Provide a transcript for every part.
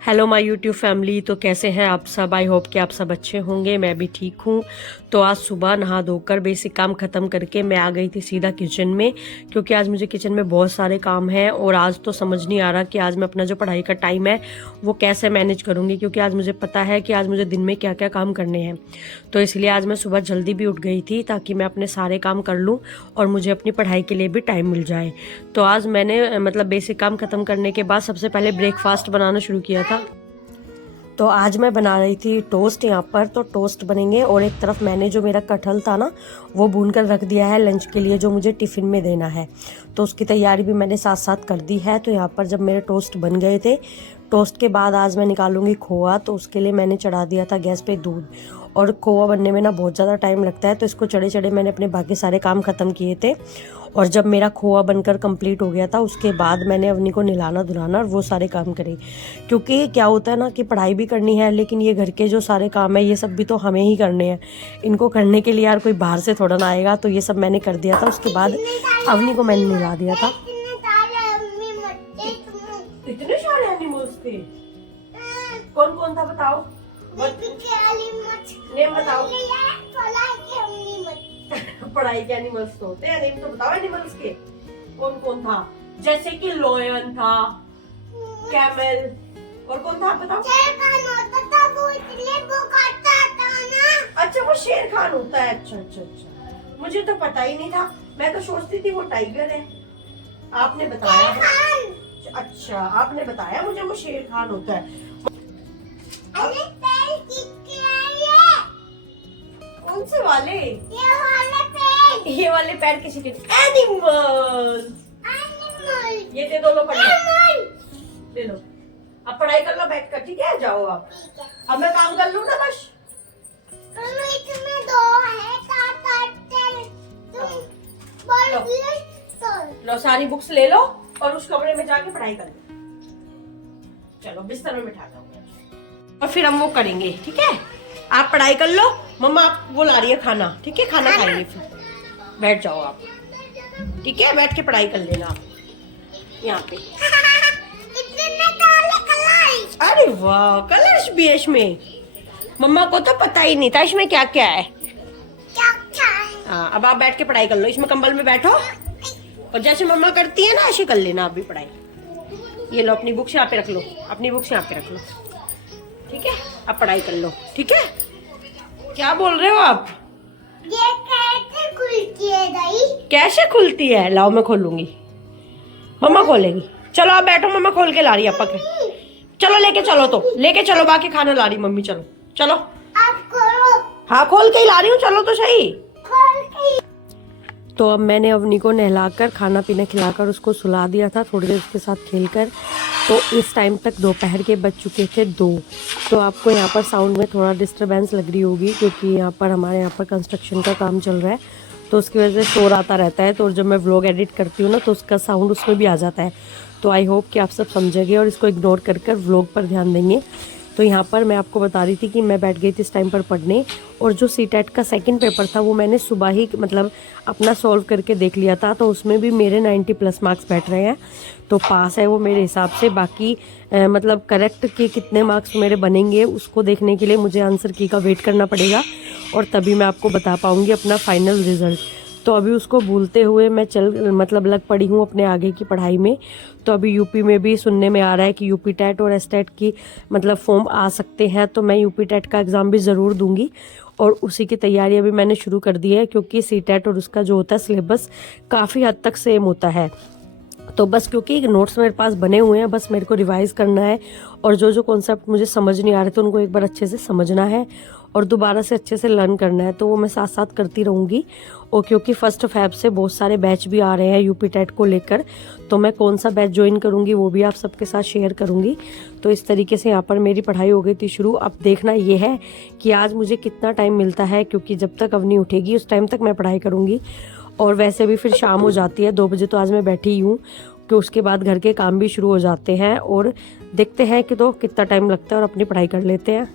Hello my YouTube family. तो कैसे हैं आप सब? आई होप कि आप सब अच्छे होंगे। मैं भी ठीक हूँ। तो आज सुबह नहा धोकर बेसिक काम ख़त्म करके मैं आ गई थी सीधा किचन में, क्योंकि आज मुझे किचन में बहुत सारे काम हैं और आज तो समझ नहीं आ रहा कि आज मैं अपना जो पढ़ाई का टाइम है वो कैसे मैनेज करूँगी, क्योंकि आज मुझे पता है कि आज मुझे दिन में क्या क्या काम करने हैं। तो इसलिए आज मैं सुबह जल्दी भी उठ गई थी ताकि मैं अपने सारे काम कर लूँ और मुझे अपनी पढ़ाई के लिए भी टाइम मिल जाए। तो आज मैंने मतलब बेसिक काम ख़त्म करने के बाद सबसे पहले ब्रेकफास्ट बनाना शुरू किया था। तो आज मैं बना रही थी टोस्ट यहाँ पर। तो टोस्ट बनेंगे और एक तरफ मैंने जो मेरा कटहल था ना वो भून कर रख दिया है लंच के लिए, जो मुझे टिफ़िन में देना है। तो उसकी तैयारी भी मैंने साथ साथ कर दी है। तो यहाँ पर जब मेरे टोस्ट बन गए थे, टोस्ट के बाद आज मैं निकालूंगी खोआ। तो उसके लिए मैंने चढ़ा दिया था गैस पे दूध, और खोआ बनने में ना बहुत ज़्यादा टाइम लगता है। तो इसको चढ़े चढ़े मैंने अपने बाकी सारे काम ख़त्म किए थे। और जब मेरा खोआ बनकर कंप्लीट हो गया था उसके बाद मैंने अवनी को नहलाना धुलाना और वो सारे काम करे, क्योंकि क्या होता है ना कि पढ़ाई भी करनी है लेकिन ये घर के जो सारे काम है ये सब भी तो हमें ही करने हैं। इनको करने के लिए यार कोई बाहर से थोड़ा ना आएगा। तो ये सब मैंने कर दिया था। उसके बाद अवनी को मैंने नहला दिया था। इतने सारे एनिमल्स थे? कौन कौन था बताओ? नेम बताओ। पढ़ाई के एनिमल्स तो होते हैं, नेम तो बताओ एनिमल्स के। कौन कौन था? जैसे कि लॉयन था, कैमल, और कौन था बताओ? शेर खान होता था, वो इसलिए वो खाता था ना। अच्छा, वो शेर खान होता है। अच्छा अच्छा अच्छा, मुझे तो पता ही नहीं था। मैं तो सोचती थी वो टाइगर है। आपने बताया? अच्छा, आपने बताया मुझे वो शेर खान होता है। अरे पैर किसके हैं? कौन से वाले? ये वाले पैर। ये वाले पैर किसी के? एनिमल। ये दे दो, लो पढ़ लो। ले लो, अब पढ़ाई कर लो बैठ कर। ठीक है, जाओ आप। अब मैं काम कर लूँ ना बस। इसमें दो है, लो सारी बुक्स ले लो और उस कमरे में जाके पढ़ाई कर लो। चलो बिस्तर में बिठा दो और फिर हम वो करेंगे। ठीक है, आप पढ़ाई कर लो। मम्मा आप वो ला रही है खाना। ठीक है, खाना खाइए फिर बैठ जाओ आप। ठीक है, बैठ के पढ़ाई कर लेना आप यहाँ पे। अरे वाह, कलर्स भी है इसमें। मम्मा को तो पता ही नहीं था इसमें क्या क्या है। हाँ, अब आप बैठ के पढ़ाई कर लो। इसमें कंबल में बैठो और जैसे मम्मा करती है ना ऐसे कर लेना आप भी पढ़ाई। ये लो अपनी बुक्स यहाँ पे रख लो, अपनी बुक्स यहाँ पे रख लो। ठीक है, अब पढ़ाई कर लो। ठीक है, क्या बोल रहे हो आप? ये कैसे खुलती है दाई? कैसे खुलती है? लाओ मैं खोलूंगी। मम्मा खोलेगी। चलो आप बैठो, मम्मा खोल के ला रही है। पकड़, चलो लेके चलो। तो लेके चलो, बाकी खाना ला रही मम्मी। चलो चलो, आप खोलो। हाँ खोल के ही ला रही हूँ। चलो तो सही। खोल के। तो अब मैंने अवनी को नहलाकर खाना पीना खिलाकर उसको सुला दिया था, थोड़ी देर उसके साथ खेलकर। तो इस टाइम तक दोपहर के बज चुके थे 2। तो आपको यहाँ पर साउंड में थोड़ा डिस्टरबेंस लग रही होगी, क्योंकि यहाँ पर हमारे यहाँ पर कंस्ट्रक्शन का काम चल रहा है। तो उसकी वजह से शोर आता रहता है। तो जब मैं व्लॉग एडिट करती हूँ ना तो उसका साउंड उसमें भी आ जाता है। तो आई होप कि आप सब समझेंगे और इसको इग्नोर कर व्लॉग पर ध्यान देंगे। तो यहाँ पर मैं आपको बता रही थी कि मैं बैठ गई थी इस टाइम पर पढ़ने, और जो सीटेट का सेकंड पेपर था वो मैंने सुबह ही मतलब अपना सॉल्व करके देख लिया था। तो उसमें भी मेरे 90+ मार्क्स बैठ रहे हैं। तो पास है वो मेरे हिसाब से। बाकी मतलब करेक्ट के कितने मार्क्स मेरे बनेंगे उसको देखने के लिए मुझे आंसर की का वेट करना पड़ेगा, और तभी मैं आपको बता पाऊँगी अपना फाइनल रिजल्ट। तो अभी उसको भूलते हुए मैं मतलब लग पड़ी हूँ अपने आगे की पढ़ाई में। तो अभी यूपी में भी सुनने में आ रहा है कि यूपी टेट और एसटेट की मतलब फॉर्म आ सकते हैं। तो मैं यूपी टेट का एग्ज़ाम भी ज़रूर दूंगी, और उसी की तैयारी अभी मैंने शुरू कर दी है, क्योंकि सी टेट और उसका जो होता है सिलेबस काफ़ी हद तक सेम होता है। तो बस क्योंकि नोट्स मेरे पास बने हुए हैं, बस मेरे को रिवाइज़ करना है, और जो जो कॉन्सेप्ट मुझे समझ नहीं आ रहे थे उनको एक बार अच्छे से समझना है और दोबारा से अच्छे से लर्न करना है। तो वो मैं साथ साथ करती रहूँगी। और क्योंकि 1 फ़रवरी से बहुत सारे बैच भी आ रहे हैं यूपी टेट को लेकर, तो मैं कौन सा बैच ज्वाइन करूँगी वो भी आप सबके साथ शेयर करूँगी। तो इस तरीके से यहाँ पर मेरी पढ़ाई हो गई थी शुरू। अब देखना ये है कि आज मुझे कितना टाइम मिलता है, क्योंकि जब तक अवनी उठेगी उस टाइम तक मैं पढ़ाई करूँगी। और वैसे भी फिर शाम हो जाती है 2 बजे। तो आज मैं बैठी ही हूँ कि उसके बाद घर के काम भी शुरू हो जाते हैं, और देखते हैं कि तो कितना टाइम लगता है और अपनी पढ़ाई कर लेते हैं।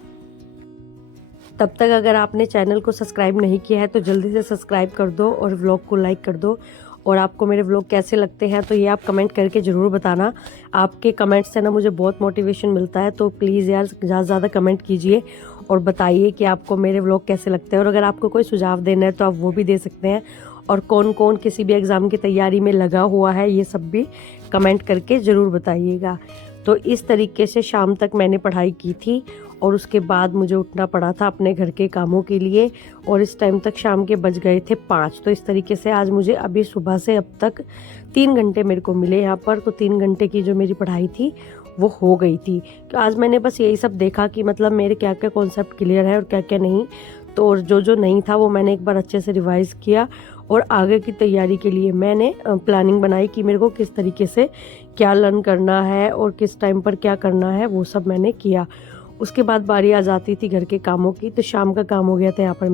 तब तक अगर आपने चैनल को सब्सक्राइब नहीं किया है तो जल्दी से सब्सक्राइब कर दो और व्लॉग को लाइक कर दो, और आपको मेरे व्लॉग कैसे लगते हैं तो ये आप कमेंट करके ज़रूर बताना। आपके कमेंट्स से ना मुझे बहुत मोटिवेशन मिलता है, तो प्लीज़ यार ज़्यादा से ज़्यादा कमेंट कीजिए और बताइए कि आपको मेरे व्लॉग कैसे लगते हैं। और अगर आपको कोई सुझाव देना है तो आप वो भी दे सकते हैं। और कौन कौन किसी भी एग्ज़ाम की तैयारी में लगा हुआ है ये सब भी कमेंट करके ज़रूर बताइएगा। तो इस तरीके से शाम तक मैंने पढ़ाई की थी और उसके बाद मुझे उठना पड़ा था अपने घर के कामों के लिए, और इस टाइम तक शाम के बज गए थे 5। तो इस तरीके से आज मुझे अभी सुबह से अब तक 3 घंटे मेरे को मिले यहाँ पर। तो 3 घंटे की जो मेरी पढ़ाई थी वो हो गई थी। तो आज मैंने बस यही सब देखा कि मतलब मेरे क्या क्या कॉन्सेप्ट क्लियर है और क्या क्या नहीं। तो और जो नहीं था वो मैंने एक बार अच्छे से रिवाइज़ किया और आगे की तैयारी के लिए मैंने प्लानिंग बनाई कि मेरे को किस तरीके से क्या लर्न करना है और किस टाइम पर क्या करना है, वो सब मैंने किया। उसके बाद बारी आ जाती थी घर के कामों की। तो शाम का काम हो गया था यहाँ पर।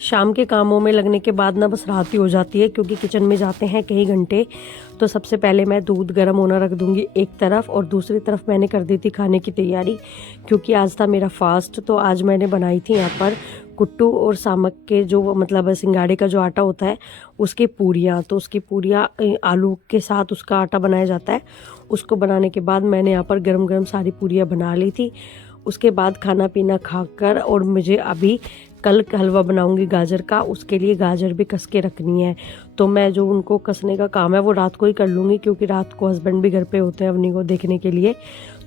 शाम के कामों में लगने के बाद ना बस रात ही हो जाती है, क्योंकि किचन में जाते हैं कई घंटे। तो सबसे पहले मैं दूध गर्म होना रख दूंगी एक तरफ, और दूसरी तरफ मैंने कर दी थी खाने की तैयारी, क्योंकि आज था मेरा फास्ट। तो आज मैंने बनाई थी यहाँ पर कुट्टू और सामक के जो मतलब सिंगाड़े का जो आटा होता है उसकी पूरियाँ। तो उसकी पूरियाँ आलू के साथ उसका आटा बनाया जाता है। उसको बनाने के बाद मैंने यहाँ पर गरम गरम सारी पूरियाँ बना ली थी। उसके बाद खाना पीना खाकर, और मुझे अभी कल हलवा बनाऊंगी गाजर का, उसके लिए गाजर भी कस के रखनी है। तो मैं जो उनको कसने का काम है वो रात को ही कर लूँगी, क्योंकि रात को हस्बैंड भी घर पे होते हैं अवनी को देखने के लिए।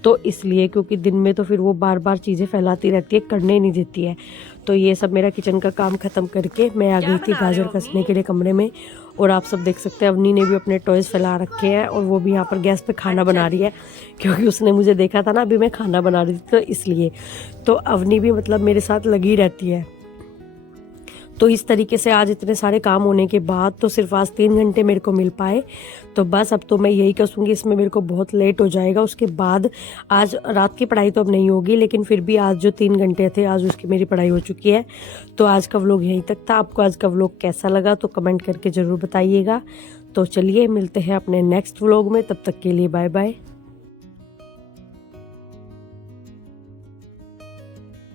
तो इसलिए, क्योंकि दिन में तो फिर वो बार बार चीज़ें फैलाती रहती है, करने नहीं देती है। तो ये सब मेरा किचन का काम ख़त्म करके मैं आ गई थी गाजर कसने के लिए कमरे में। और आप सब देख सकते हैं अवनी ने भी अपने टॉयज़ फैला रखे हैं, और वो भी यहाँ पर गैस पे खाना बना रही है, क्योंकि उसने मुझे देखा था ना अभी मैं खाना बना रही थी, तो इसलिए। तो अवनी भी मतलब मेरे साथ लगी रहती है। तो इस तरीके से आज इतने सारे काम होने के बाद तो सिर्फ आज 3 घंटे मेरे को मिल पाए। तो बस अब तो मैं यही कसूँगी, इसमें मेरे को बहुत लेट हो जाएगा। उसके बाद आज रात की पढ़ाई तो अब नहीं होगी, लेकिन फिर भी आज जो 3 घंटे थे आज उसकी मेरी पढ़ाई हो चुकी है। तो आज का व्लॉग यहीं तक था। आपको आज का व्लॉग कैसा लगा तो कमेंट करके ज़रूर बताइएगा। तो चलिए मिलते हैं अपने नेक्स्ट व्लॉग में, तब तक के लिए बाय बाय।